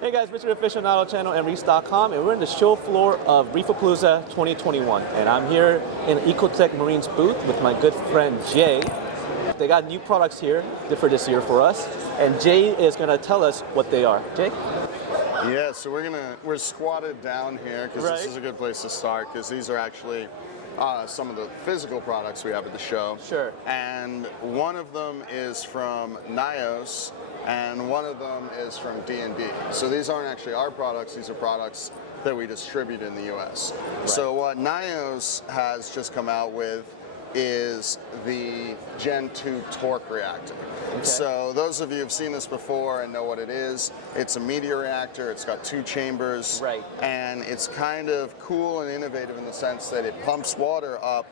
Hey guys, Richard Aficionado Channel and Reef.com, and we're in the show floor of Reef of Palooza 2021. And I'm here in Ecotech Marine's booth with my good friend Jay. They got new products here for this year for us, and Jay is going to tell us what they are. Jay? Yeah, so we're squatted down here because this is a good place to start, because these are actually some of the physical products we have at the show. Sure. And one of them is from NYOS, and one of them is from D&D. So these aren't actually our products, these are products that we distribute in the US. Right. So what NYOS has just come out with is the Gen 2 Torq reactor. Okay. So those of you who've seen this before and know what it is, it's a media reactor, it's got 2 chambers, right, and it's kind of cool and innovative in the sense that it pumps water up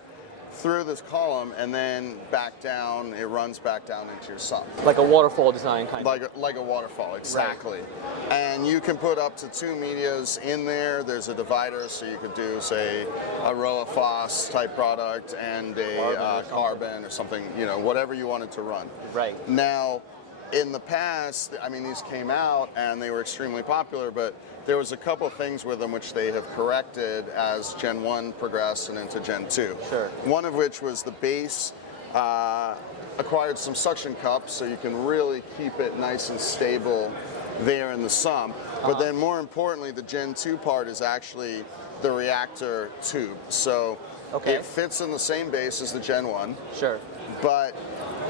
through this column and then back down, it runs back down into your sump. Like a waterfall design kind of. Like a waterfall, exactly. Right. And you can put up to 2 medias in there. There's a divider, so you could do, say, a Roa Phos type product and a carbon or something, you know, whatever you wanted to run. Right. Now, in the past, I mean, these came out and they were extremely popular, but there was a couple things with them which they have corrected as Gen 1 progressed and into Gen 2. Sure. One of which was the base acquired some suction cups, so you can really keep it nice and stable there in the sump. But then more importantly, the Gen 2 part is actually the reactor tube. So it fits in the same base as the Gen 1. Sure. But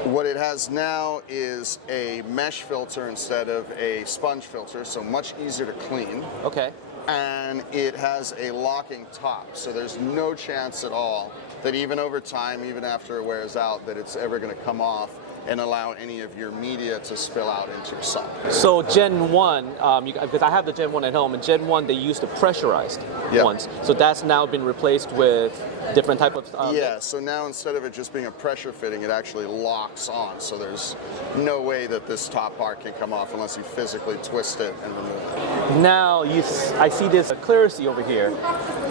what it has now is a mesh filter instead of a sponge filter, so much easier to clean. Okay. And it has a locking top, so there's no chance at all that even over time, even after it wears out, that it's ever going to come off and allow any of your media to spill out into your sump. So Gen 1, because I have the Gen 1 at home, and Gen 1 they used the pressurized ones. So that's now been replaced with different type of... yeah, so now instead of it just being a pressure fitting, it actually locks on. So there's no way that this top part can come off unless you physically twist it and remove it. Now, I see this Clarisea over here.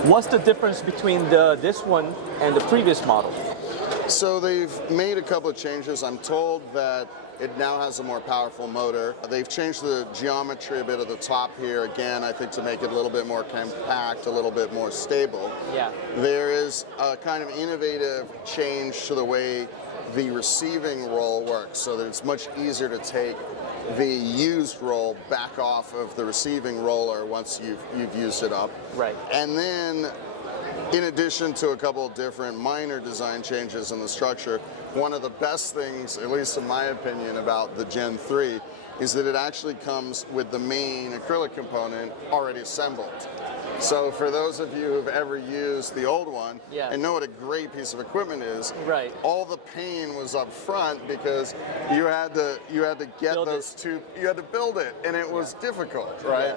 What's the difference between this one and the previous model? So they've made a couple of changes. I'm told that it now has a more powerful motor. They've changed the geometry a bit of the top here, again, I think to make it a little bit more compact, a little bit more stable. Yeah. There is a kind of innovative change to the way the receiving roll works, so that it's much easier to take the used roll back off of the receiving roller once you've used it up. Right. And then, in addition to a couple of different minor design changes in the structure, one of the best things, at least in my opinion, about the Gen 3 is that it actually comes with the main acrylic component already assembled. So for those of you who've ever used the old one and know what a great piece of equipment is, all the pain was up front because you had to get those two, you had to build it, and it was difficult, right? Yeah.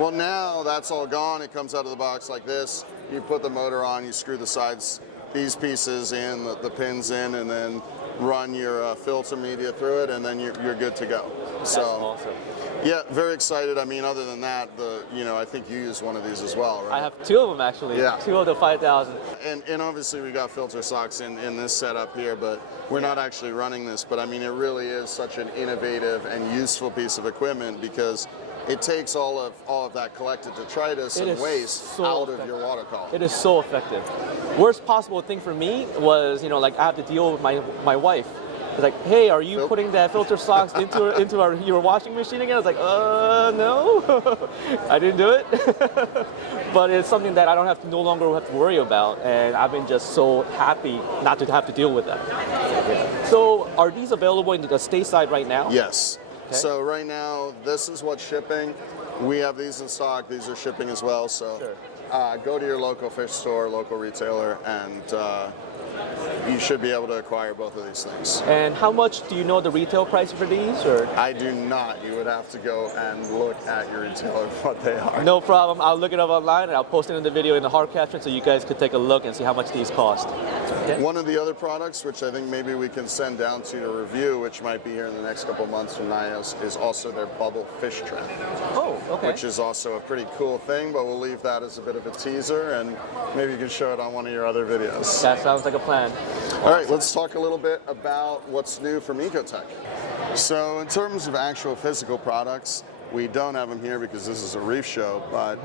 Well, now that's all gone. It comes out of the box like this. You put the motor on, you screw the sides, these pieces in, the pins in, and then run your filter media through it, and then you're good to go. That's awesome. Yeah, very excited. I mean, other than that, I think you use one of these as well, right? I have 2 of them actually. Yeah. 2 of the 5000. And obviously we got filter socks in this setup here, but we're not actually running this. But I mean, it really is such an innovative and useful piece of equipment because it takes all of that collected detritus and waste out of your water column. It is so effective. Worst possible thing for me was, like I have to deal with my wife. It's like, hey, are you putting that filter socks into your washing machine again? I was like, no, I didn't do it. But it's something that I don't no longer have to worry about, and I've been just so happy not to have to deal with that. So, are these available in the stateside right now? Yes. Okay. So right now, this is what's shipping. We have these in stock. These are shipping as well. So go to your local fish store, local retailer, and you should be able to acquire both of these things. And how much do you know the retail price for these? Or I do not. You would have to go and look at your retailer what they are. No problem. I'll look it up online and I'll post it in the video in the hard caption so you guys could take a look and see how much these cost. Okay. One of the other products, which I think maybe we can send down to you to review, which might be here in the next couple months from NYOS, is also their bubble fish trap. Oh, okay. Which is also a pretty cool thing, but we'll leave that as a bit of a teaser, and maybe you can show it on one of your other videos. That sounds like a plan. All right, let's talk a little bit about what's new from Ecotech. So in terms of actual physical products, we don't have them here because this is a Reef show, but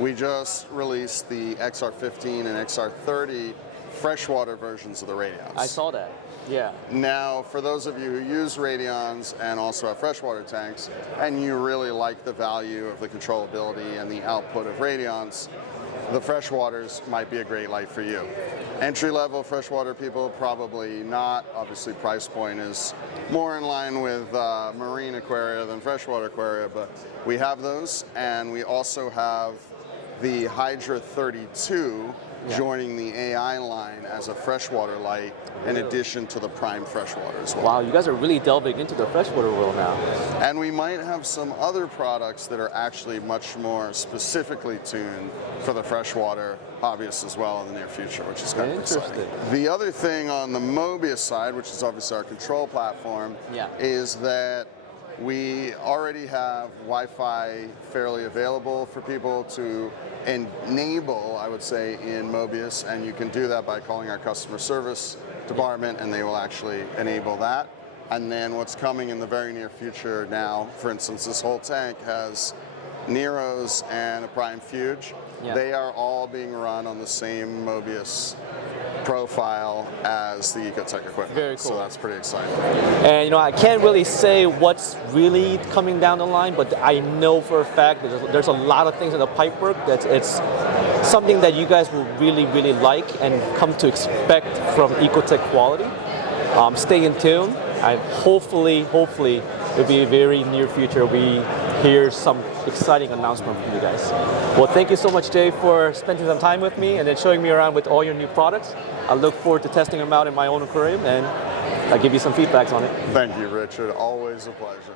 we just released the XR15 and XR30 freshwater versions of the Radions. I saw that. Yeah. Now, for those of you who use Radions and also have freshwater tanks, and you really like the value of the controllability and the output of Radions, the freshwaters might be a great light for you. Entry-level freshwater people, probably not. Obviously, price point is more in line with marine aquaria than freshwater aquaria, but we have those, and we also have the Hydra 32 joining the AI line as a freshwater light in addition to the prime freshwater as well. Wow, you guys are really delving into the freshwater world now. And we might have some other products that are actually much more specifically tuned for the freshwater hobbyists as well in the near future, which is kind of exciting. The other thing on the Mobius side, which is obviously our control platform, is that we already have Wi-Fi fairly available for people to enable, I would say, in Mobius, and you can do that by calling our customer service department and they will actually enable that. And then what's coming in the very near future now, for instance, this whole tank has Neros and a Prime Fuge. They are all being run on the same Mobius profile as the Ecotech equipment. Very cool. So that's pretty exciting. And you know, I can't really say what's really coming down the line, but I know for a fact that there's a lot of things in the pipework that it's something that you guys will really, really like and come to expect from Ecotech quality. Stay in tune, and hopefully, it'll be a very near future we hear some exciting announcement from you guys. Well, thank you so much, Jay, for spending some time with me and then showing me around with all your new products. I look forward to testing them out in my own aquarium, and I'll give you some feedbacks on it. Thank you, Richard. Always a pleasure.